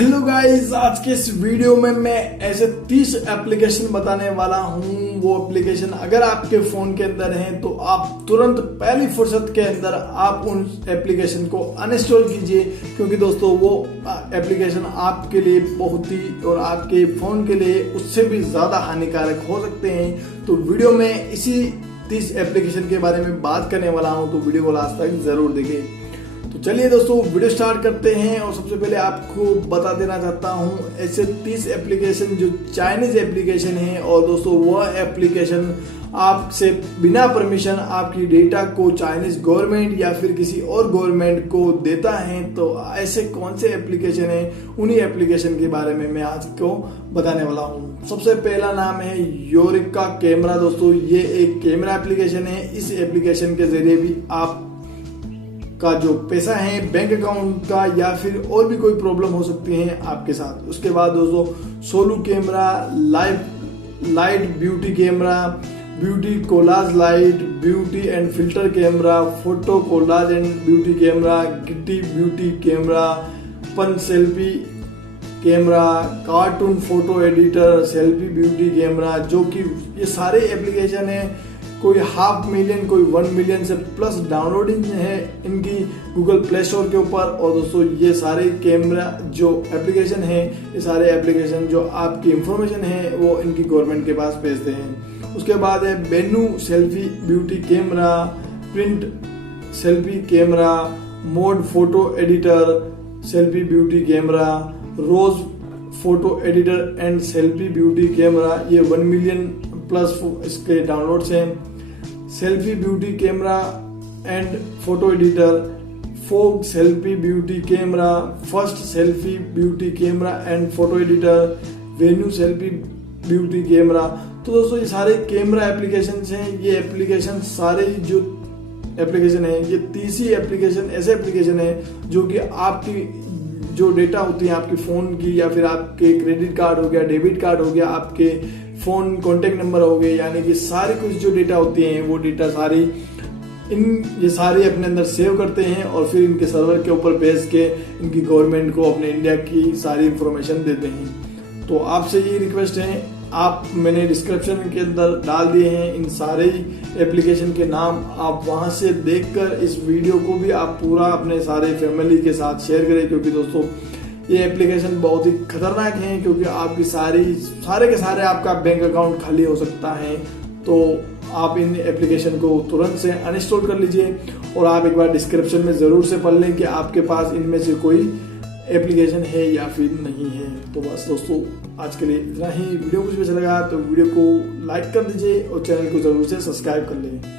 Hello guys, आज के इस वीडियो में मैं ऐसे 30 एप्लीकेशन बताने वाला हूँ। वो एप्लीकेशन अगर आपके फोन के अंदर हैं तो आप तुरंत पहली फुर्सत के अंदर आप उन एप्लीकेशन को अनइंस्टॉल कीजिए, क्योंकि दोस्तों वो एप्लीकेशन आपके लिए बहुत ही और आपके फोन के लिए उससे भी ज्यादा हानिकारक हो सकते हैं। तो वीडियो में इसी 30 एप्लीकेशन के बारे में बात करने वाला हूँ, तो वीडियो को लास्ट तक जरूर देखें। तो चलिए दोस्तों वीडियो स्टार्ट करते हैं। और सबसे पहले आपको बता देना चाहता हूं ऐसे 30 एप्लीकेशन जो चाइनीज एप्लीकेशन है, और दोस्तों वह एप्लीकेशन आपसे बिना परमिशन आपकी डेटा को चाइनीज गवर्नमेंट या फिर किसी और गवर्नमेंट को देता है। तो ऐसे कौन से एप्लीकेशन है, उन्हीं एप्लीकेशन के बारे में मैं आज को बताने वाला हूं। सबसे पहला नाम है योरिका कैमरा। दोस्तों ये एक कैमरा एप्लीकेशन है। इस एप्लीकेशन के जरिए भी आप का जो पैसा है बैंक अकाउंट का या फिर और भी कोई प्रॉब्लम हो सकती है आपके साथ। उसके बाद दोस्तों सोलू camera, light beauty camera, beauty collage light, beauty and filter camera, photo collage and beauty camera, गिटी ब्यूटी कैमरा, पन selfie camera, cartoon photo editor, selfie beauty camera, जो कि ये सारे एप्लीकेशन है। कोई 500,000 कोई 1 मिलियन से प्लस डाउनलोडिंग है इनकी गूगल प्ले स्टोर के ऊपर। और दोस्तों ये सारे कैमरा जो एप्लीकेशन है, ये सारे एप्लीकेशन जो आपकी इंफॉर्मेशन है वो इनकी गवर्नमेंट के पास भेजते हैं। उसके बाद है बेनू selfie beauty camera, print selfie camera, mode photo editor, selfie beauty camera, rose photo editor and selfie beauty camera. ये 1 मिलियन प्लस इसके डाउनलोड्स हैं। Selfie beauty camera and photo editor, fog selfie beauty camera, first selfie beauty camera and photo editor, venue selfie beauty camera. तो दोस्तों ये सारे camera application हैं। ये application सारे जो एप्लीकेशन है, ये 30 एप्लीकेशन ऐसे एप्लीकेशन है जो कि आपकी जो डेटा होती है आपके फोन की, या फिर आपके क्रेडिट कार्ड हो गया, डेबिट कार्ड हो गया, आपके फोन कॉन्टेक्ट नंबर हो गए, यानी कि सारी कुछ जो डेटा होती है वो डेटा सारी ये सारे अपने अंदर सेव करते हैं और फिर इनके सर्वर के ऊपर भेज के इनकी गवर्नमेंट को अपने इंडिया की सारी इंफॉर्मेशन देते हैं। तो आपसे ये रिक्वेस्ट है, मैंने डिस्क्रिप्शन के अंदर डाल दिए हैं इन सारे एप्लीकेशन के नाम। आप वहां से देखकर इस वीडियो को भी आप पूरा अपने सारे फैमिली के साथ शेयर करें, क्योंकि दोस्तों ये एप्लीकेशन बहुत ही खतरनाक है, क्योंकि आपकी सारे के सारे आपका बैंक अकाउंट खाली हो सकता है। तो आप इन एप्लीकेशन को तुरंत से अनइंस्टॉल कर लीजिए, और आप एक बार डिस्क्रिप्शन में जरूर से पढ़ लें कि आपके पास इनमें से कोई एप्लीकेशन है या फिर नहीं है। तो बस दोस्तों आज के लिए इतना ही। वीडियो कुछ भी अच्छा लगा तो वीडियो को लाइक कर दीजिए और चैनल को जरूर से सब्सक्राइब कर लें।